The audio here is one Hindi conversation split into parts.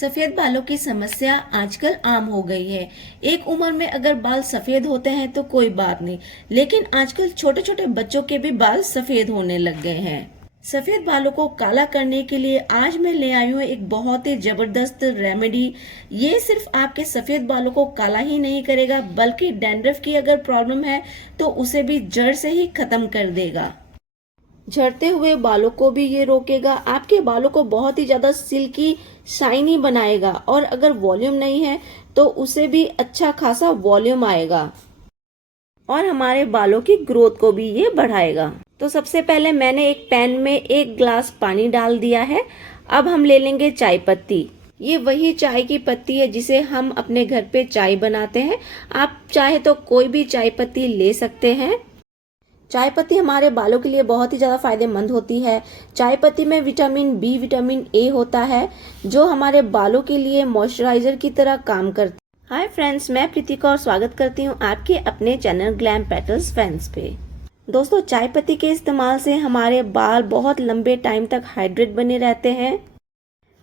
सफेद बालों की समस्या आजकल आम हो गई है। एक उम्र में अगर बाल सफेद होते हैं तो कोई बात नहीं, लेकिन आजकल छोटे छोटे बच्चों के भी बाल सफेद होने लग गए हैं। सफेद बालों को काला करने के लिए आज मैं ले आई हूँ एक बहुत ही जबरदस्त रेमेडी। ये सिर्फ आपके सफेद बालों को काला ही नहीं करेगा, बल्कि डैंड्रफ की अगर प्रॉब्लम है तो उसे भी जड़ से ही खत्म कर देगा। झड़ते हुए बालों को भी ये रोकेगा, आपके बालों को बहुत ही ज्यादा सिल्की शाइनी बनाएगा, और अगर वॉल्यूम नहीं है तो उसे भी अच्छा खासा वॉल्यूम आएगा, और हमारे बालों की ग्रोथ को भी ये बढ़ाएगा। तो सबसे पहले मैंने एक पैन में 1 ग्लास पानी डाल दिया है। अब हम ले लेंगे चाय पत्ती। ये वही चाय की पत्ती है जिसे हम अपने घर पे चाय बनाते हैं। आप चाहे तो कोई भी चाय पत्ती ले सकते हैं। चाय पत्ती हमारे बालों के लिए बहुत ही ज़्यादा फायदेमंद होती है। चाय पत्ती में विटामिन बी, विटामिन ए होता है, जो हमारे बालों के लिए मॉइस्चराइजर की तरह काम करता है। हाय फ्रेंड्स, मैं प्रीतिका और स्वागत करती हूँ आपके अपने चैनल ग्लैम पेटल्स फैंस पे। दोस्तों, चाय पत्ती के इस्तेमाल से हमारे बाल बहुत लंबे टाइम तक हाइड्रेट बने रहते हैं।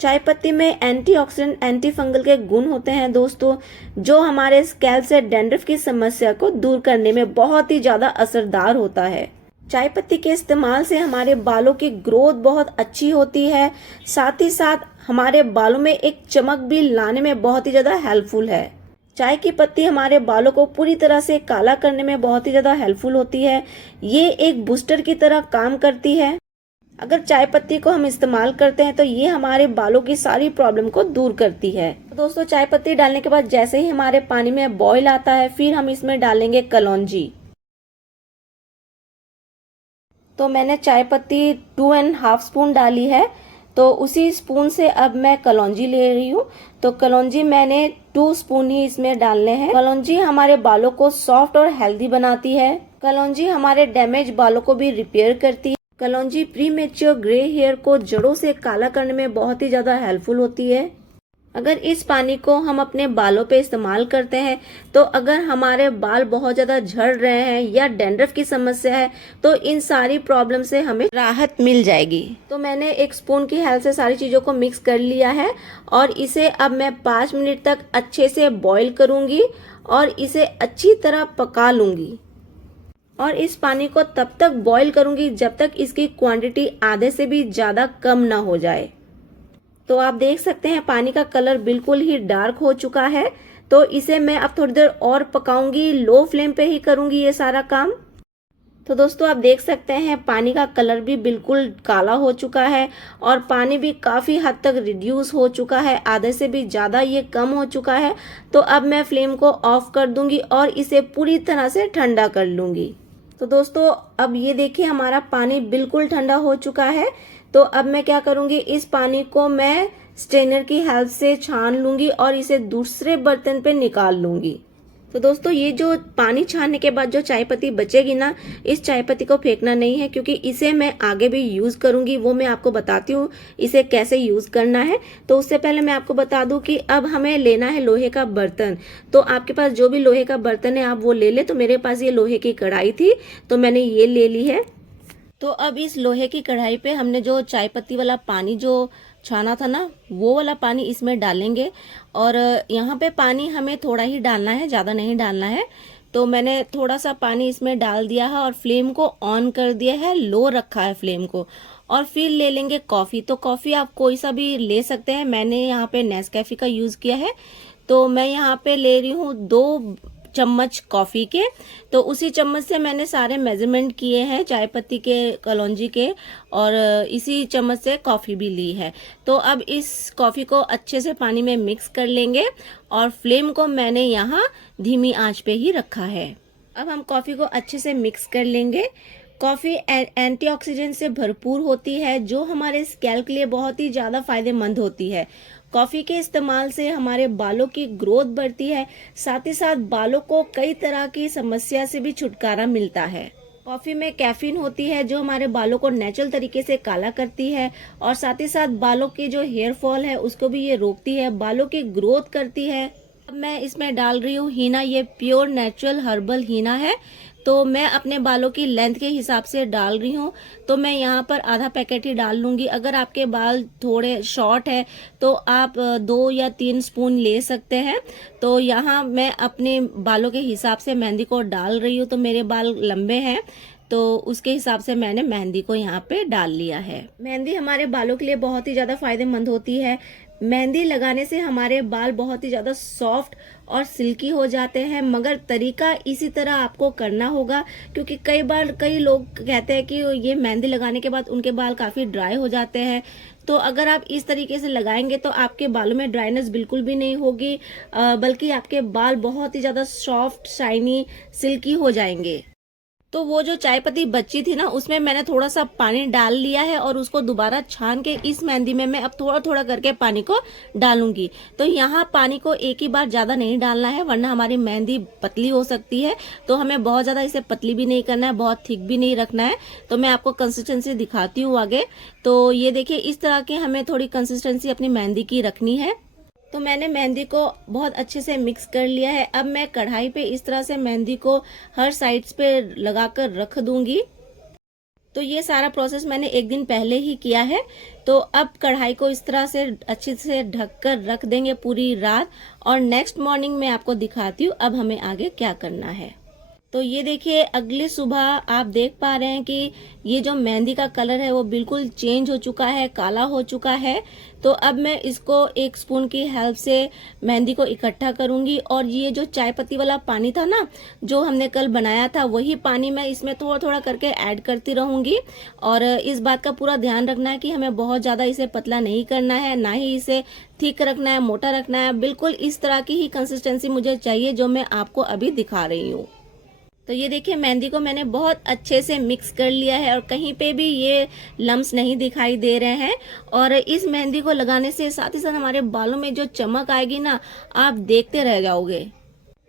चाय पत्ती में एंटीऑक्सीडेंट, एंटी फंगल के गुण होते हैं दोस्तों, जो हमारे स्कैल्प से डैंड्रफ की समस्या को दूर करने में बहुत ही ज्यादा असरदार होता है। चाय पत्ती के इस्तेमाल से हमारे बालों की ग्रोथ बहुत अच्छी होती है, साथ ही साथ हमारे बालों में एक चमक भी लाने में बहुत ही ज्यादा हेल्पफुल है। चाय की पत्ती हमारे बालों को पूरी तरह से काला करने में बहुत ही ज्यादा हेल्पफुल होती है। ये एक बूस्टर की तरह काम करती है। अगर चाय पत्ती को हम इस्तेमाल करते हैं तो ये हमारे बालों की सारी प्रॉब्लम को दूर करती है। तो दोस्तों, चाय पत्ती डालने के बाद जैसे ही हमारे पानी में बॉईल आता है, फिर हम इसमें डालेंगे कलौंजी। तो मैंने चाय पत्ती 2.5 स्पून डाली है, तो उसी स्पून से अब मैं कलौंजी ले रही हूँ। तो कलौंजी मैंने 2 स्पून ही इसमें डालने हैं। कलौंजी हमारे बालों को सॉफ्ट और हेल्दी बनाती है। कलौंजी हमारे डैमेज बालों को भी रिपेयर करती है। कलौंजी प्रीमेच्योर ग्रे हेयर को जड़ों से काला करने में बहुत ही ज्यादा हेल्पफुल होती है। अगर इस पानी को हम अपने बालों पे इस्तेमाल करते हैं तो अगर हमारे बाल बहुत ज्यादा झड़ रहे हैं या डैंड्रफ की समस्या है तो इन सारी प्रॉब्लम से हमें राहत मिल जाएगी। तो मैंने 1 स्पून की हेल्प से सारी चीजों को मिक्स कर लिया है, और इसे अब मैं 5 मिनट तक अच्छे से बॉईल करूंगी और इसे अच्छी तरह पका लूंगी। और इस पानी को तब तक बॉईल करूंगी जब तक इसकी क्वांटिटी आधे से भी ज्यादा कम ना हो जाए। तो आप देख सकते हैं पानी का कलर बिल्कुल ही डार्क हो चुका है। तो इसे मैं अब थोड़ी देर और पकाऊंगी, लो फ्लेम पे ही करूंगी ये सारा काम। तो दोस्तों, आप देख सकते हैं पानी का कलर भी बिल्कुल काला हो चुका है और पानी भी काफी हद तक रिड्यूस हो चुका है, आधे से भी ज्यादा ये कम हो चुका है। तो अब मैं फ्लेम को ऑफ कर दूंगी और इसे पूरी तरह से ठंडा कर लूंगी। तो दोस्तों, अब ये देखिए हमारा पानी बिल्कुल ठंडा हो चुका है। तो अब मैं क्या करूंगी, इस पानी को मैं स्ट्रेनर की हेल्प से छान लूंगी और इसे दूसरे बर्तन पे निकाल लूंगी। तो दोस्तों, ये जो पानी छानने के बाद जो चाय पत्ती बचेगी ना, इस चाय पत्ती को फेंकना नहीं है, क्योंकि इसे मैं आगे भी यूज करूंगी। वो मैं आपको बताती हूँ इसे कैसे यूज करना है। तो उससे पहले मैं आपको बता दूं कि अब हमें लेना है लोहे का बर्तन। तो आपके पास जो भी लोहे का बर्तन है आप वो ले ले। तो मेरे पास ये लोहे की कढ़ाई थी, तो मैंने ये ले ली है। तो अब इस लोहे की कढ़ाई पे हमने जो चाय पत्ती वाला पानी जो छाना था ना, वो वाला पानी इसमें डालेंगे। और यहाँ पे पानी हमें थोड़ा ही डालना है, ज्यादा नहीं डालना है। तो मैंने थोड़ा सा पानी इसमें डाल दिया है और फ्लेम को ऑन कर दिया है, लो रखा है फ्लेम को। और फिर ले लेंगे कॉफी। तो कॉफी आप कोई सा भी ले सकते हैं, मैंने यहाँ पे नेस्कैफे का यूज किया है। तो मैं यहाँ पे ले रही हूँ 2 चम्मच कॉफी के। तो उसी चम्मच से मैंने सारे मेजरमेंट किए हैं चाय पत्ती के, कलौंजी के, और इसी चम्मच से कॉफी भी ली है। तो अब इस कॉफी को अच्छे से पानी में मिक्स कर लेंगे और फ्लेम को मैंने यहाँ धीमी आंच पे ही रखा है। अब हम कॉफी को अच्छे से मिक्स कर लेंगे। कॉफी एंटीऑक्सीडेंट से भरपूर होती है, जो हमारे स्कैल्प के लिए बहुत ही ज्यादा फायदेमंद होती है। कॉफी के इस्तेमाल से हमारे बालों की ग्रोथ बढ़ती है, साथ ही साथ बालों को कई तरह की समस्या से भी छुटकारा मिलता है। कॉफी में कैफीन होती है, जो हमारे बालों को नेचुरल तरीके से काला करती है, और साथ ही साथ बालों के जो हेयर फॉल है उसको भी ये रोकती है, बालों की ग्रोथ करती है। अब मैं इसमें डाल रही हूँ हीना। ये प्योर नेचुरल हर्बल हीना है। तो मैं अपने बालों की लेंथ के हिसाब से डाल रही हूँ। तो मैं यहाँ पर आधा पैकेट ही डाल लूँगी। अगर आपके बाल थोड़े शॉर्ट है तो आप 2 या 3 स्पून ले सकते हैं। तो यहाँ मैं अपने बालों के हिसाब से मेहंदी को डाल रही हूँ। तो मेरे बाल लंबे हैं तो उसके हिसाब से मैंने मेहंदी को यहाँ पे डाल लिया है। मेहंदी हमारे बालों के लिए बहुत ही ज़्यादा फायदेमंद होती है। मेहंदी लगाने से हमारे बाल बहुत ही ज़्यादा सॉफ्ट और सिल्की हो जाते हैं, मगर तरीका इसी तरह आपको करना होगा, क्योंकि कई बार कई लोग कहते हैं कि ये मेहंदी लगाने के बाद उनके बाल काफ़ी ड्राई हो जाते हैं। तो अगर आप इस तरीके से लगाएंगे तो आपके बालों में ड्राइनेस बिल्कुल भी नहीं होगी, बल्कि आपके बाल बहुत ही ज़्यादा सॉफ्ट, शाइनी, सिल्की हो जाएंगे। तो वो जो चाय पत्ती बची थी ना, उसमें मैंने थोड़ा सा पानी डाल लिया है और उसको दोबारा छान के इस मेहंदी में मैं अब थोड़ा थोड़ा करके पानी को डालूंगी। तो यहाँ पानी को एक ही बार ज्यादा नहीं डालना है, वरना हमारी मेहंदी पतली हो सकती है। तो हमें बहुत ज्यादा इसे पतली भी नहीं करना है, बहुत थिक भी नहीं रखना है। तो मैं आपको कंसिस्टेंसी दिखाती हूँ आगे। तो ये देखिए, इस तरह की हमें थोड़ी कंसिस्टेंसी अपनी मेहंदी की रखनी है। तो मैंने मेहंदी को बहुत अच्छे से मिक्स कर लिया है। अब मैं कढ़ाई पे इस तरह से मेहंदी को हर साइड्स पे लगाकर रख दूंगी। तो ये सारा प्रोसेस मैंने एक दिन पहले ही किया है। तो अब कढ़ाई को इस तरह से अच्छे से ढककर रख देंगे पूरी रात, और नेक्स्ट मॉर्निंग में आपको दिखाती हूँ अब हमें आगे क्या करना है। तो ये देखिए, अगली सुबह आप देख पा रहे हैं कि ये जो मेहंदी का कलर है वो बिल्कुल चेंज हो चुका है, काला हो चुका है। तो अब मैं इसको 1 स्पून की हेल्प से मेहंदी को इकट्ठा करूंगी, और ये जो चाय पत्ती वाला पानी था ना, जो हमने कल बनाया था, वही पानी मैं इसमें थोड़ा थोड़ा करके ऐड करती रहूंगी। और इस बात का पूरा ध्यान रखना है कि हमें बहुत ज्यादा इसे पतला नहीं करना है, ना ही इसे थिक रखना है, मोटा रखना है। बिल्कुल इस तरह की ही कंसिस्टेंसी मुझे चाहिए जो मैं आपको अभी दिखा रही हूँ। तो ये देखिए, मेहंदी को मैंने बहुत अच्छे से मिक्स कर लिया है और कहीं पे भी ये लम्स नहीं दिखाई दे रहे हैं। और इस मेहंदी को लगाने से साथ ही साथ हमारे बालों में जो चमक आएगी ना, आप देखते रह जाओगे।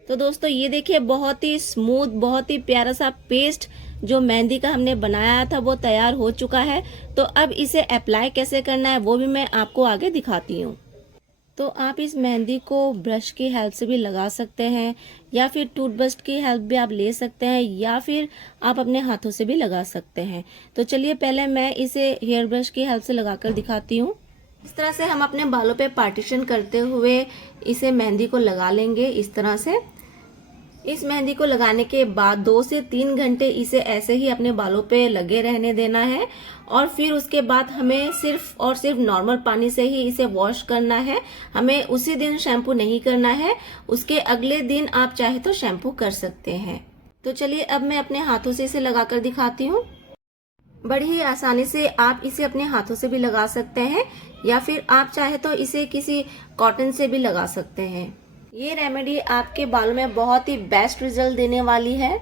तो दोस्तों ये देखिए, बहुत ही स्मूथ, बहुत ही प्यारा सा पेस्ट जो मेहंदी का हमने बनाया था वो तैयार हो चुका है। तो अब इसे अप्लाई कैसे करना है वो भी मैं आपको आगे दिखाती हूँ। तो आप इस मेहंदी को ब्रश की हेल्प से भी लगा सकते हैं, या फिर टूथब्रश की हेल्प भी आप ले सकते हैं, या फिर आप अपने हाथों से भी लगा सकते हैं। तो चलिए पहले मैं इसे हेयर ब्रश की हेल्प से लगाकर दिखाती हूँ। इस तरह से हम अपने बालों पे पार्टीशन करते हुए इसे मेहंदी को लगा लेंगे इस तरह से। इस मेहंदी को लगाने के बाद 2 से 3 घंटे इसे ऐसे ही अपने बालों पे लगे रहने देना है, और फिर उसके बाद हमें सिर्फ और सिर्फ नॉर्मल पानी से ही इसे वॉश करना है। हमें उसी दिन शैम्पू नहीं करना है, उसके अगले दिन आप चाहे तो शैम्पू कर सकते हैं। तो चलिए अब मैं अपने हाथों से इसे लगाकर दिखाती हूँ। बड़ी ही आसानी से आप इसे अपने हाथों से भी लगा सकते हैं, या फिर आप चाहे तो इसे किसी कॉटन से भी लगा सकते हैं। ये रेमेडी आपके बालों में बहुत ही बेस्ट रिजल्ट देने वाली है।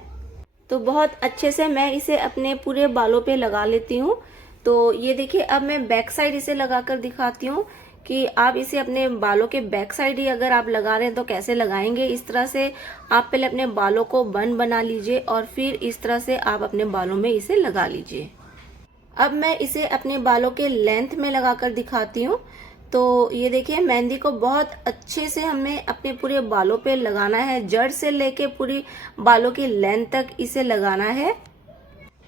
तो बहुत अच्छे से मैं इसे अपने पूरे बालों पे लगा लेती हूँ। तो ये देखिए, अब मैं बैक साइड इसे लगाकर दिखाती हूँ कि आप इसे अपने बालों के बैक साइड ही अगर आप लगा रहे हैं तो कैसे लगाएंगे। इस तरह से आप पहले अपने बालों को बन बना लीजिए, और फिर इस तरह से आप अपने बालों में इसे लगा लीजिए। अब मैं इसे अपने बालों के लेंथ में लगाकर दिखाती हूँ। तो ये देखिए, मेहंदी को बहुत अच्छे से हमें अपने पूरे बालों पे लगाना है, जड़ से लेके पूरी बालों की लेंथ तक इसे लगाना है।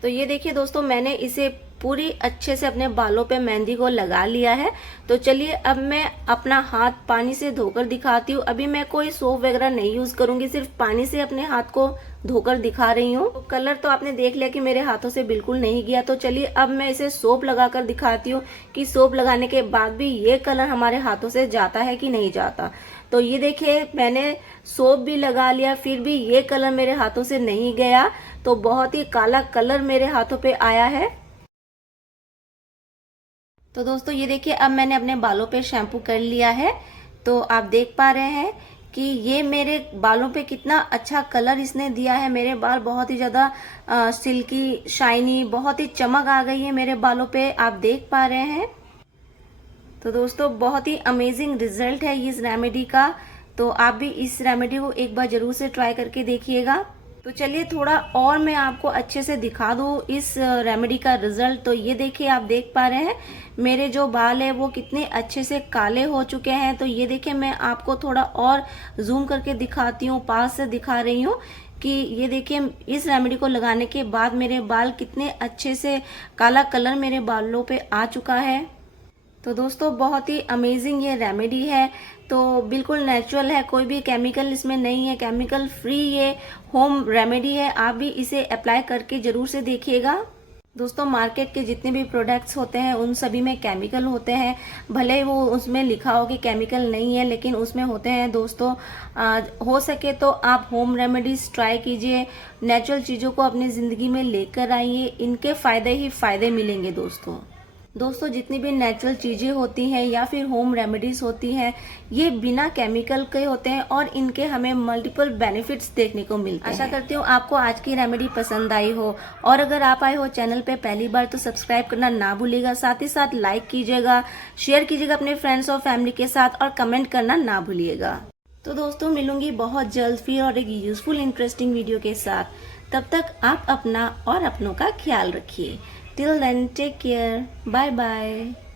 तो ये देखिए दोस्तों, मैंने इसे पूरी अच्छे से अपने बालों पे मेहंदी को लगा लिया है। तो चलिए अब मैं अपना हाथ पानी से धोकर दिखाती हूँ। अभी मैं कोई सोप वगैरह नहीं यूज करूंगी, सिर्फ पानी से अपने हाथ को धोकर दिखा रही हूँ। तो कलर तो आपने देख लिया कि मेरे हाथों से बिल्कुल नहीं गया। तो चलिए अब मैं इसे सोप लगाकर दिखाती हूँ कि सोप लगाने के बाद भी ये कलर हमारे हाथों से जाता है कि नहीं जाता। तो ये देखिए, मैंने सोप भी लगा लिया, फिर भी ये कलर मेरे हाथों से नहीं गया। तो बहुत ही काला कलर मेरे हाथों पे आया है। तो दोस्तों ये देखिए, अब मैंने अपने बालों पे शैम्पू कर लिया है। तो आप देख पा रहे हैं कि ये मेरे बालों पे कितना अच्छा कलर इसने दिया है। मेरे बाल बहुत ही ज़्यादा सिल्की, शाइनी, बहुत ही चमक आ गई है मेरे बालों पे, आप देख पा रहे हैं। तो दोस्तों बहुत ही अमेजिंग रिजल्ट है इस रेमेडी का। तो आप भी इस रेमेडी को एक बार जरूर से ट्राई करके देखिएगा। तो चलिए थोड़ा और मैं आपको अच्छे से दिखा दूँ इस रेमेडी का रिजल्ट। तो ये देखिए, आप देख पा रहे हैं मेरे जो बाल है वो कितने अच्छे से काले हो चुके हैं। तो ये देखिए, मैं आपको थोड़ा और जूम करके दिखाती हूँ, पास से दिखा रही हूँ कि ये देखिए इस रेमेडी को लगाने के बाद मेरे बाल कितने अच्छे से काला कलर मेरे बालों पे आ चुका है। तो दोस्तों बहुत ही अमेजिंग ये रेमेडी है, तो बिल्कुल नेचुरल है, कोई भी केमिकल इसमें नहीं है, केमिकल फ्री ये होम रेमेडी है। आप भी इसे अप्लाई करके जरूर से देखिएगा। दोस्तों मार्केट के जितने भी प्रोडक्ट्स होते हैं उन सभी में केमिकल होते हैं, भले वो उसमें लिखा हो कि केमिकल नहीं है लेकिन उसमें होते हैं दोस्तों। हो सके तो आप होम रेमेडीज ट्राई कीजिए, नेचुरल चीज़ों को अपनी ज़िंदगी में लेकर आइए, इनके फ़ायदे ही फ़ायदे मिलेंगे दोस्तों जितनी भी नेचुरल चीज़ें होती हैं या फिर होम रेमेडीज होती हैं ये बिना केमिकल के होते हैं और इनके हमें मल्टीपल बेनिफिट्स देखने को मिलते हैं। आशा करती हूँ आपको आज की रेमेडी पसंद आई हो, और अगर आप आए हो चैनल पे पहली बार तो सब्सक्राइब करना ना भूलिएगा, साथ ही साथ लाइक कीजिएगा, शेयर कीजिएगा अपने फ्रेंड्स और फैमिली के साथ, और कमेंट करना ना भूलिएगा। तो दोस्तों मिलूंगी बहुत जल्द फिर और एक यूजफुल इंटरेस्टिंग वीडियो के साथ। तब तक आप अपना और अपनों का ख्याल रखिए। Till then, take care. Bye bye.